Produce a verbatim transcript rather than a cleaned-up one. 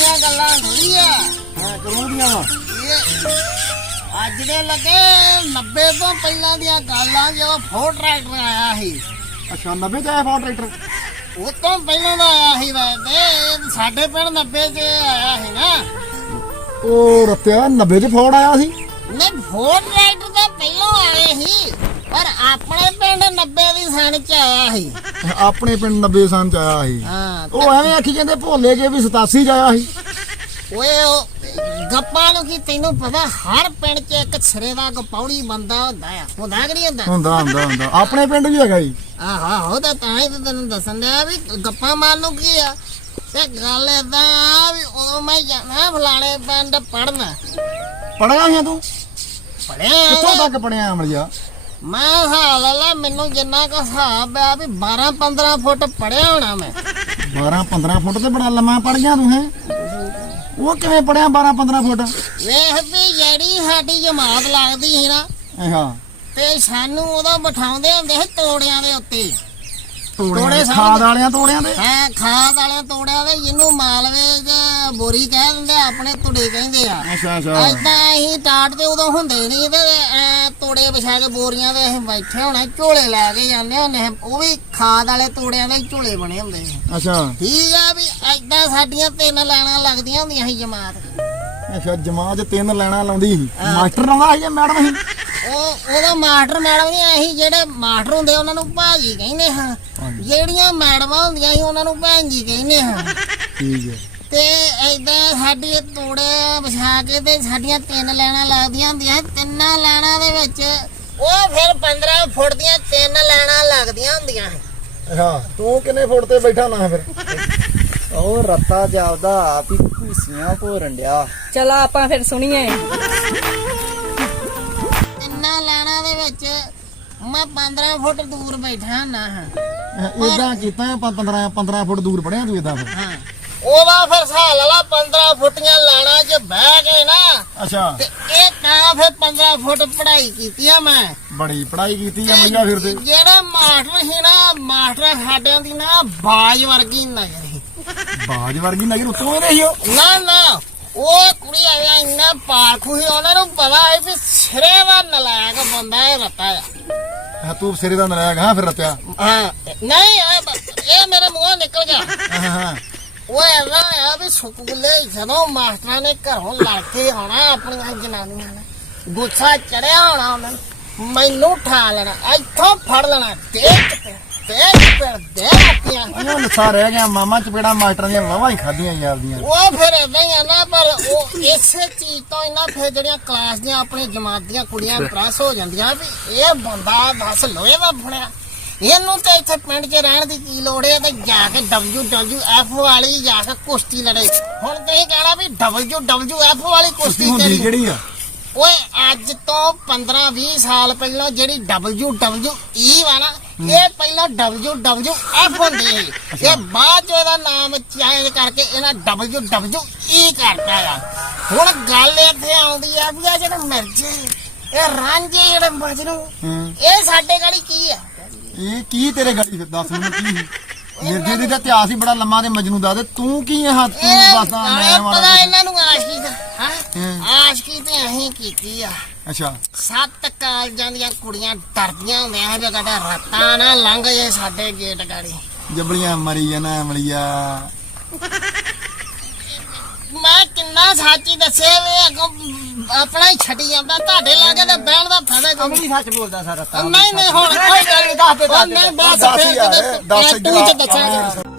ਦੀਆਂ ਗੱਲਾਂ ਥੋੜੀ ਆ। ਹਾਂ ਕਦੋਂ ਦੀਆਂ ਵਾ? ਅੱਜ ਦੇ ਲੱਗੇ ਨੱਬੇ ਤੋਂ ਪਹਿਲਾਂ ਦੀਆਂ ਗੱਲਾਂ ਜਦੋਂ ਫੋਰਡ ਟਰੈਕਟਰ ਆਇਆ ਸੀ। ਅੱਛਾ ਨੱਬੇ ਚ ਆਇਆ ਫੋਰ ਟਰੈਕਟਰ? ਉਹ ਤੋਂ ਪਹਿਲਾਂ ਦਾ ਆਇਆ ਸੀ ਵੈਸੇ ਸਾਡੇ ਪਿੰਡ ਨੱਬੇ ਚ ਆਇਆ ਸੀ ਨਾ। ਉਹ ਰੱਤਿਆ ਨੱਬੇ ਚ ਫੋਰਡ ਆਇਆ ਸੀ? ਨਹੀਂ ਫੋਰਡ ਟਰੈਕਟਰ ਤਾਂ ਪਹਿਲਾਂ ਆਏ ਸੀ ਪਰ ਆਪਣੇ ਪਿੰਡ ਨੱਬੇ ਦੀ ਸਨ ਚ ਆਇਆ ਸੀ। ਆਪਣੇ ਪਿੰਡ ਨੱਬੇ ਸਾਲ ਚ ਆਇਆ ਸੀ। ਹਾਂ ਉਹ ਐਵੇਂ ਆਖੀ ਜਾਂਦੇ ਭੋਲੇ ਕੇ ਵੀ ਸਤਾਸੀ ਚ ਆਇਆ ਸੀ। ਓਏ ਉਹ ਗੱਪਾਂ ਨੂੰ ਕੀ ਤੈਨੂੰ ਪਤਾ ਹਰ ਪਿੰਡ ਚ ਇੱਕ ਸਿਰੇ ਦਾ ਗਪੌੜੀ ਬੰਦਾ ਹੁੰਦਾ ਆ। ਹੁੰਦਾ ਕਿ ਨਹੀਂ ਹੁੰਦਾ? ਹੁੰਦਾ ਹੁੰਦਾ ਹੁੰਦਾ ਆਪਣੇ ਪਿੰਡ ਵੀ ਹੈਗਾ ਜੀ। ਆਹੋ ਆਹੋ ਤਾਂ ਤਾਂ ਹੀ ਤਾਂ ਤੈਨੂੰ ਦੱਸਣ ਦਿਆ ਵੀ ਗੱਪਾਂ ਮਾਰਨ ਨੂੰ ਕੀ ਆ। ਤੇ ਗੱਲ ਏਦਾਂ ਆ ਵੀ ਉਦੋਂ ਮੈਂ ਜਾਣਾ ਫਲਾਣੇ ਪਿੰਡ ਪੜਨ। ਪੜਿਆ ਹੋਇਆ ਤੂੰ? ਪੜਿਆ ਕਿੱਥੋਂ ਤੱਕ ਪੜਿਆ ਅਮਲੀਆ? ਮੈਂ ਹਿਸਾਬ ਲਾ ਲਾ ਮੈਨੂੰ ਜਿੰਨਾ ਕੁ ਹਿਸਾਬ ਆ ਵੀ ਬਾਰਾਂ ਪੰਦਰਾਂ ਫੁੱਟ ਪੜਿਆ ਹੋਣਾ ਮੈਂ। ਬਾਰਾਂ ਪੰਦਰਾਂ ਫੁੱਟ ਤੇ ਬੜਾ ਲੰਮਾ ਪੜ ਗਿਆ ਤੂੰ ਹੈ। ਉਹ ਕਿਵੇਂ ਪੜਿਆ ਬਾਰਾਂ ਪੰਦਰਾਂ ਫੁੱਟ? ਵੇਖ ਵੀ ਜਿਹੜੀ ਸਾਡੀ ਜਮਾਤ ਲੱਗਦੀ ਸੀ ਨਾ ਹਾਂ ਤੇ ਸਾਨੂੰ ਉਦੋਂ ਬਿਠਾਉਂਦੇ ਹੁੰਦੇ ਸੀ ਤੋੜਿਆਂ ਦੇ ਉੱਤੇ। ਤੋੜੇ ਖਾਦ ਵਾਲਿਆਂ ਤੋੜਿਆਂ ਦੇ? ਹਾਂ ਖਾਦ ਵਾਲਿਆਂ ਤੋੜਿਆਂ ਦੇ ਜਿਹਨੂੰ ਮਾਲਵੇ ਜਾਂ ਬੋਰੀ ਕਹਿ ਦਿੰਦੇ ਆਪਣੇ ਤੁੜੇ ਕਹਿੰਦੇ ਆ। ਅੱਛਾ ਅੱਛਾ ਏਦਾਂ ਅਸੀਂ ਟਾਟ ਤੇ ਉਦੋਂ ਹੁੰਦੇ ਨਹੀਂ ਤੇ ਐ ਤੋੜੇ ਵਿਛਾ ਕੇ ਬੋਰੀਆਂ ਦੇ ਅਸੀਂ ਬੈਠੇ ਹੋਣੇ ਝੋਲੇ ਲੈ ਕੇ ਜਾਂਦੇ ਹੁੰਦੇ। ਉਹ ਵੀ ਖਾਦ ਵਾਲੇ ਤੋੜਿਆਂ ਦੇ ਝੋਲੇ ਬਣੇ ਹੁੰਦੇ ਸੀ। ਅੱਛਾ ਠੀਕ ਆ ਵੀ ਏਦਾਂ ਸਾਡੀਆਂ ਤਿੰਨ ਲਾਈਨਾਂ ਲੱਗਦੀਆਂ ਹੁੰਦੀਆਂ ਸੀ ਜਮਾਤ। ਅੱਛਾ ਜਮਾਤ ਚ ਤਿੰਨ ਲੈਣਾ ਲਾਉਂਦੀ ਸੀ। ਮਾਸਟਰ ਲਾਉਂਦਾ ਸੀ ਜਾਂ ਮੈਡਮ ਸੀ? ਉਹ ਉਹਦਾ ਮਾਸਟਰ ਮੈਡਮ ਨਹੀਂ ਅਸੀਂ ਜਿਹੜੇ ਮਾਸਟਰ ਹੁੰਦੇ ਉਹਨਾਂ ਨੂੰ ਭਾਜੀ ਕਹਿੰਦੇ ਹਾਂ। ਜਿਹੜੀਆਂ ਮੈਡਮਾਂ ਹੁੰਦੀਆਂ ਸੀ ਉਹਨਾਂ ਨੂੰ ਭੈਣ ਜੀ ਕਹਿੰਦੇ ਹਾਂ। ਠੀਕ ਹੈ। ਤੇ ਏਦਾਂ ਸਾਡੀ ਤੋੜੇ ਵਿਛਾ ਕੇ ਤੇ ਸਾਡੀਆਂ ਤਿੰਨ ਲੈਣਾ ਲੱਗਦੀਆਂ ਹੁੰਦੀਆਂ। ਤਿੰਨਾਂ ਲੈਣਾ ਦੇ ਵਿੱਚ ਉਹ ਫਿਰ ਪੰਦਰਾਂ ਫੁੱਟ ਦੀਆਂ ਤਿੰਨ ਲੈਣਾ ਲੱਗਦੀਆਂ ਹੁੰਦੀਆਂ। ਅੱਛਾ ਤੂੰ ਕਿੰਨੇ ਫੁੱਟ ਤੇ ਬੈਠਾ ਨਾ ਫਿਰ? ਉਹ ਰੱਤਾ ਜਾਪਦਾ ਆਪ ਹੀ ਘੂਸੀਆਂ ਭੋਰਨ ਡਿਆ। ਚਲੋ ਆਪਾਂ ਫਿਰ ਸੁਣੀਏ। ਤਿੰਨਾਂ ਲੈਣਾ ਦੇ ਵਿੱਚ ਮੈਂ ਪੰਦਰਾਂ ਫੁੱਟ ਦੂਰ ਬੈਠਾ ਨਾ ਹਾਂ। ਇਦਾਂ ਕੀਤਾ ਆਪਾਂ ਪੰਦਰਾਂ ਪੰਦਰਾਂ ਫੁੱਟ ਦੂਰ ਪੜਿਆ ਤੂੰ ਇਦਾਂ ਫਿਰ? ਹਾਂ ਉਹਦਾ ਫਿਰ ਹਿਸਾਬ ਲਾ ਲਾ ਪੰਦਰਾਂ ਫੁੱਟੀਆਂ ਲੈਣਾ ਚ ਬਹਿ ਕੇ ਨਾ। ਅੱਛਾ ਤੇ ਇਹ ਤਾਂ ਫਿਰ ਪੰਦਰਾਂ ਫੁੱਟ ਪੜ੍ਹਾਈ ਕੀਤੀ ਆ ਮੈਂ। ਬੜੀ ਪੜਾਈ ਕੀਤੀ ਆ ਮਈਆ ਫਿਰ ਤੇ। ਜਿਹੜੇ ਮਾਸਟਰ ਸੀ ਨਾ ਮਾਸਟਰ ਸਾਡਿਆਂ ਦੀ ਨਾ ਬਾਜ ਵਰਗੀ ਨਜ਼ਰ ਸੀ। ਬਾਜ ਵਰਗੀ ਨਜ਼ਰ ਉੱਤੋਂ ਇਹਦੇ ਸੀ ਉਹ? ਨਾ ਨਾ ਉਹ ਕੁੜੀ ਆਇਆ ਇੰਨਾ ਪਾਲਖੂ ਸੀ ਉਹਨਾਂ ਨੂੰ ਪਤਾ ਹੈ ਵੀ ਸਿਰੇ ਦਾ ਨਲਾਇਕ ਬੰਦਾ ਇਹ ਰੱਤਾ ਆ। ਹਾਂ ਤੂੰ ਸਿਰੇ ਦਾ ਨਲਾਇਕ ਹਾਂ ਫਿਰ ਰੱਤਿਆ? ਹਾਂ ਨਹੀਂ ਇਹ ਮੇਰੇ ਮੂੰਹੋਂ ਨਿਕਲ ਗਿਆ। ਹਾਂ ਹਾਂ ਉਹ ਐਦਾਂ ਆ ਵੀ ਸਕੂਲੇ ਜਦੋਂ ਮਾਸਟਰਾਂ ਨੇ ਘਰੋਂ ਲੜ ਕੇ ਆਉਣਾ ਆਪਣੀਆਂ ਜਨਾਨੀਆਂ ਨੇ ਗੁੱਸਾ ਚੜਿਆ ਹੋਣਾ ਉਹਨਾਂ ਨੂੰ ਮੈਨੂੰ ਠਾ ਲੈਣਾ ਇੱਥੋਂ ਫੜ ਲੈਣਾ ਦੇਖ ਤੇ ਫਿਰ ਦੇ ਰੱਖਿਆ। ਉਹ ਨਸਾ ਰਹਿ ਗਿਆ ਮਾਮਾ ਚਪੇੜਾ ਮਾਸਟਰਾਂ ਦੀਆਂ ਵਾਵਾਂ ਹੀ ਖਾਧੀਆਂ ਯਾਰ ਦੀਆਂ। ਉਹ ਫਿਰ ਏਦਾਂ ਹੀ ਆ ਨਾ ਪਰ ਉਹ ਇਸੇ ਚੀਜ਼ ਤੋਂ ਇਹਨਾਂ ਫਿਰ ਜਿਹੜੀਆਂ ਕਲਾਸ ਦੀਆਂ ਆਪਣੀ ਜਮਾਤ ਦੀਆਂ ਕੁੜੀਆਂ ਇੰਪ੍ਰੈਸ ਹੋ ਜਾਂਦੀਆਂ ਵੀ ਇਹ ਬੰਦਾ ਦੱਸ ਲੋਹੇ ਦਾ ਬਣਿਆ। ਇਹਨੂੰ ਤੇ ਇੱਥੇ ਪਿੰਡ 'ਚ ਰਹਿਣ ਦੀ ਕੀ ਲੋੜ ਹੈ ਤੇ ਜਾ ਕੇ ਡਬਲਯੂ ਡਬਲਯੂ ਐਫ ਵਾਲੀ ਜਾ ਕੇ ਕੁਸ਼ਤੀ ਲੜੇ। ਹੁਣ ਤੁਸੀਂ ਕਹਿਣਾ ਵੀ ਡਬਲਯੂ ਡਬਲਯੂ ਐਫ ਵਾਲੀ ਕੁਸ਼ਤੀ ਹੁੰਦੀ ਕਿਹੜੀ ਆ? ਓਏ ਅੱਜ ਤੋਂ ਪੰਦਰਾਂ ਵੀਹ ਸਾਲ ਪਹਿਲਾਂ ਜਿਹੜੀ ਡਬਲਯੂ ਡਬਲਯੂ ਈ ਵਾ ਨਾ ਇਹ ਪਹਿਲਾਂ ਡਬਲਯੂ ਡਬਲਯੂ ਐਫ ਹੁੰਦੀ ਸੀ। ਇਹ ਬਾਅਦ ਚ ਇਹਦਾ ਨਾਮ ਚੇਂਜ ਕਰਕੇ ਇਹਨਾਂ ਡਬਲਯੂ ਡਬਲਯੂ ਈ ਕਰਤਾ ਆ। ਹੁਣ ਗੱਲ ਇੱਥੇ ਆਉਂਦੀ ਆ ਵੀ ਆ ਜਿਹੜੇ ਮਿਰਜ਼ੇ ਇਹ ਰਾਂਝੇ ਜਿਹੜੇ ਮਜਨੂ ਇਹ ਸਾਡੇ ਗਾੜੀ ਕੀ ਆ? ਇਹ ਕੀ ਤੇਰੇ ਗਾੜੀ ਫਿਰ ਦੱਸ ਮੈਨੂੰ ਕੀ ਸੀ? ਮਿਰਜ਼ੇ ਦੀ ਤਾਂ ਇਤਿਹਾਸ ਹੀ ਬੜਾ ਲੰਮਾ ਤੇ ਮਜਨੂ ਦਾ ਤੇ ਤੂੰ ਕੀ ਇਹ ਹੱਥ ਤੂੰ ਬਸਦਾ ਮੈਂ ਪਤਾ ਵਾਲਾ? ਇਹਨਾਂ ਨੂੰ ਆਸ਼ਕੀ ਦਾ ਹਾਂ ਆਸ਼ਕੀ ਤੇ ਅਸੀਂ ਕੀਤੀ ਆ। ਅੱਛਾ ਸੱਤ ਕਾਲਜਾਂ ਦੀਆਂ ਕੁੜੀਆਂ ਡਰਦੀਆਂ ਹੁੰਦੀਆਂ ਵੀ ਕਦੇ ਰਾਤਾਂ ਨਾ ਲੰਘ ਜੇ ਸਾਡੇ ਗੇਟ ਗਾੜੀ। ਜਬਲੀਆਂ ਮਰੀ ਜਾਣਾ ਅਮਲੀਆ। ਮੈਂ ਕਿੰਨਾ ਸੱਚ ਹੀ ਦੱਸੇ ਵੇ ਅੱਗੋਂ ਆਪਣਾ ਹੀ ਛੱਡੀ ਜਾਂਦਾ ਤੁਹਾਡੇ ਲਾਗੇ ਤੇ ਬਹਿਣ ਦਾ ਫਾਇਦਾ ਕੋਈ ਅਮਲੀ ਸੱਚ ਬੋਲਦਾ ਸਾਰਾ। ਨਹੀਂ ਨਹੀਂ ਹੁਣ ਕੋਈ ਗੱਲ ਨਹੀਂ ਦੱਸ ਦੇ ਦੱਸ ਦੇ। ਨਹੀਂ ਬਸ ਦੱਸ ਯਾਰ, ਦੱਸ ਤੂੰ ਤੇ ਦੱਸਾਂਗੇ।